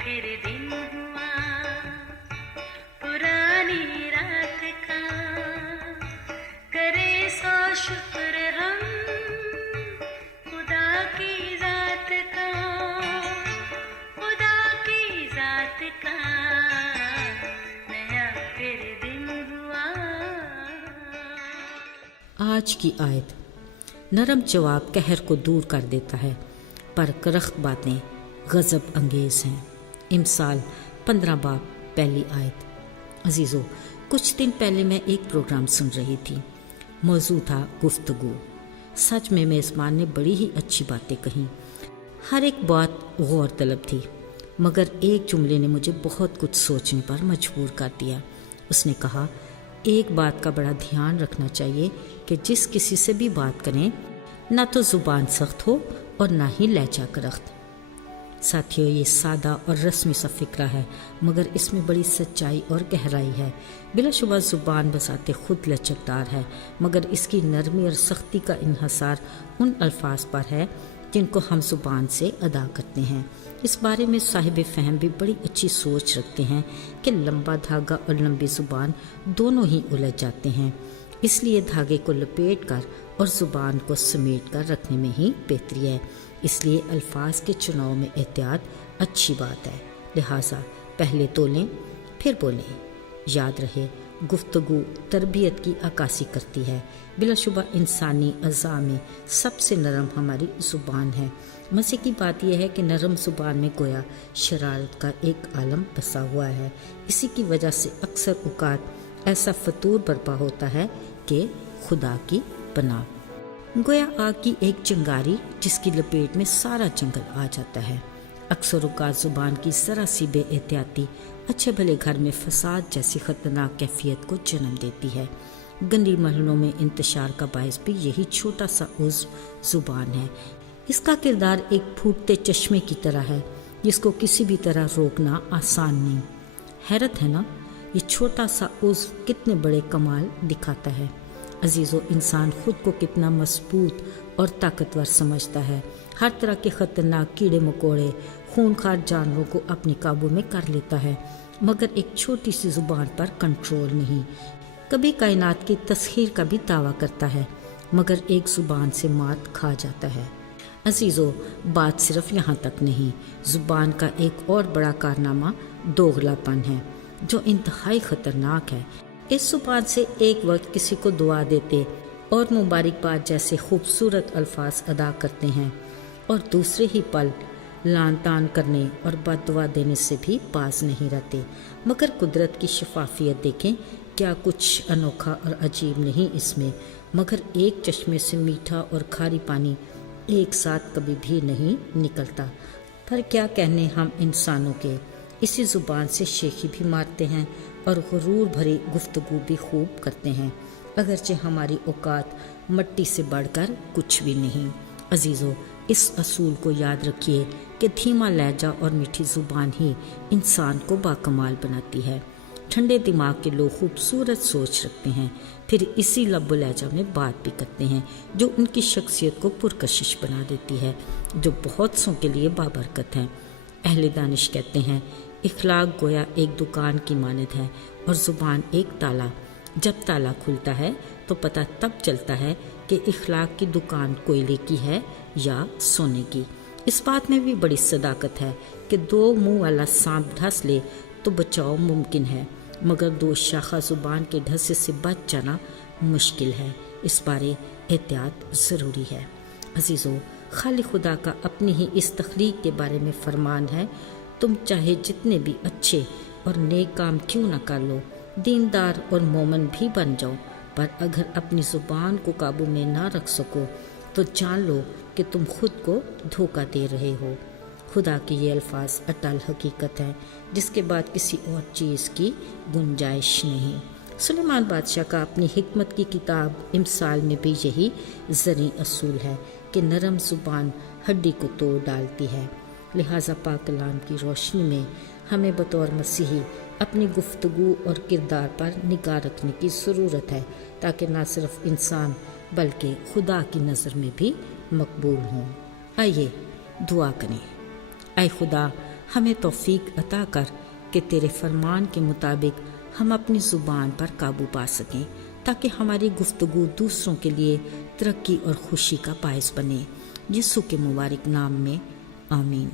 फिर दिन हुआ पुरानी रात का, करे सो शुक्र हम खुदा की जात का, खुदा की जात का, नया फिर दिन हुआ। आज की आयत नरम जवाब कहर को दूर कर देता है, पर करख्त बातें गज़ब अंगेज़ हैं। इमसाल 15 बाब पहली आयत। अजीज़ों, कुछ दिन पहले मैं एक प्रोग्राम सुन रही थी। मौजू था गुफ्तगू। सच में मेज़बान ने बड़ी ही अच्छी बातें कहीं। हर एक बात गौर तलब थी, मगर एक जुमले ने मुझे बहुत कुछ सोचने पर मजबूर कर दिया। उसने कहा, एक बात का बड़ा ध्यान रखना चाहिए कि जिस किसी से भी बात करें, ना तो ज़ुबान सख्त हो और ना ही लहजा करख्त। साथियों, ये सादा और रस्मी सा फ़िक्रा है, मगर इसमें बड़ी सच्चाई और गहराई है। बिलाशुबा ज़ुबान बसाते खुद लचकदार है, मगर इसकी नरमी और सख्ती का इन्हसार उन अल्फाज पर है जिनको हम ज़ुबान से अदा करते हैं। इस बारे में साहिब फ़हम भी बड़ी अच्छी सोच रखते हैं कि लंबा धागा और लंबी ज़ुबान दोनों ही उलझ जाते हैं, इसलिए धागे को लपेट कर और ज़ुबान को समेट कर रखने में ही बेहतरी है। इसलिए अल्फाज के चुनाव में एहतियात अच्छी बात है, लिहाजा पहले तोलें फिर बोलें। याद रहे, गुफ्तगू तरबियत की अक्कासी करती है। बिलाशुबा इंसानी अज़ा में सबसे नरम हमारी ज़ुबान है। मज़े की बात यह है कि नरम ज़ुबान में गोया शरारत का एक आलम बसा हुआ है। इसी की वजह से अक्सर औक़ात ऐसा फतूर बर्पा होता है कि खुदा की पनाह। गोया आग की एक चिंगारी जिसकी लपेट में सारा जंगल आ जाता है। अक्सर औक़ात ज़ुबान की ज़रा सी बेएहतियाती अच्छे भले घर में फसाद जैसी ख़तरनाक कैफियत को जन्म देती है। गंदी महलों में इंतशार का बायस भी यही छोटा सा उज़्व ज़ुबान है। इसका किरदार एक फूटते चश्मे की तरह है जिसको किसी भी तरह रोकना आसान नहीं। हैरत है ना, ये छोटा सा उज़्व कितने बड़े कमाल दिखाता है। अजीज़ों, इंसान खुद को कितना मजबूत और ताकतवर समझता है। हर तरह के ख़तरनाक कीड़े मकोड़े, खूनखार जानवरों को अपने काबू में कर लेता है, मगर एक छोटी सी ज़ुबान पर कंट्रोल नहीं। कभी कायनात की तस्खीर का भी दावा करता है, मगर एक ज़ुबान से मात खा जाता है। अजीज़ों, बात सिर्फ यहाँ तक नहीं, ज़ुबान का एक और बड़ा कारनामा दोगलापन है जो इंतहाई ख़तरनाक है। इस ज़ुबान से एक वक्त किसी को दुआ देते और मुबारकबाद जैसे खूबसूरत अल्फाज अदा करते हैं, और दूसरे ही पल लान तान करने और बददुआ देने से भी बाज नहीं रहते। मगर कुदरत की शफाफियत देखें, क्या कुछ अनोखा और अजीब नहीं इसमें। मगर एक चश्मे से मीठा और खारी पानी एक साथ कभी भी नहीं निकलता। पर क्या कहने हम इंसानों के, इसी ज़ुबान से शेखी भी मारते हैं और गुरूर भरी गुफ्तगू भी खूब करते हैं, अगरचे हमारी औकात मट्टी से बढ़कर कुछ भी नहीं। अजीज़ों, इस असूल को याद रखिए कि धीमा लहजा और मीठी ज़ुबान ही इंसान को बाकमाल बनाती है। ठंडे दिमाग के लोग खूबसूरत सोच रखते हैं, फिर इसी लब्बो लहजा में बात भी करते हैं जो उनकी शख्सियत को पुरकशिश बना देती है, जो बहुत सौ के लिए बाबरकत है। अहले दानिश कहते हैं, इखलाक गोया एक दुकान की मानद है और ज़ुबान एक ताला। जब ताला खुलता है तो पता तब चलता है कि इखलाक की दुकान कोयले की है या सोने की। इस बात में भी बड़ी सदाकत है कि दो मुंह वाला सांप ढस ले तो बचाव मुमकिन है, मगर दो शाखा ज़ुबान के ढसे से बच जाना मुश्किल है। इस बारे एहतियात ज़रूरी है। अजीज़ों, खाली खुदा का अपनी ही इस तख्लीक के बारे में फरमान है, तुम चाहे जितने भी अच्छे और नेक काम क्यों न कर लो, दीनदार और मोमन भी बन जाओ, पर अगर अपनी ज़ुबान को काबू में ना रख सको तो जान लो कि तुम खुद को धोखा दे रहे हो। खुदा के ये अल्फाज अटल हकीकत है जिसके बाद किसी और चीज़ की गुंजाइश नहीं। सुलेमान बादशाह का अपनी हिकमत की किताब इमसाल में भी यही ज़री असूल है कि नरम ज़ुबान हड्डी को तोड़ डालती है। लिहाजा पाक कलाम की रोशनी में हमें बतौर मसीही अपनी गुफ्तगू और किरदार पर निगाह रखने की ज़रूरत है, ताकि न सिर्फ इंसान बल्कि खुदा की नज़र में भी मकबूल हों। आइए दुआ करें। ऐ खुदा, ہمیں توفیق عطا کر کہ تیرے فرمان کے مطابق ہم اپنی زبان پر قابو پا سکیں، تاکہ ہماری گفتگو دوسروں کے لیے ترقی اور خوشی کا باعث بنے۔ یسوع کے مبارک نام میں آمین۔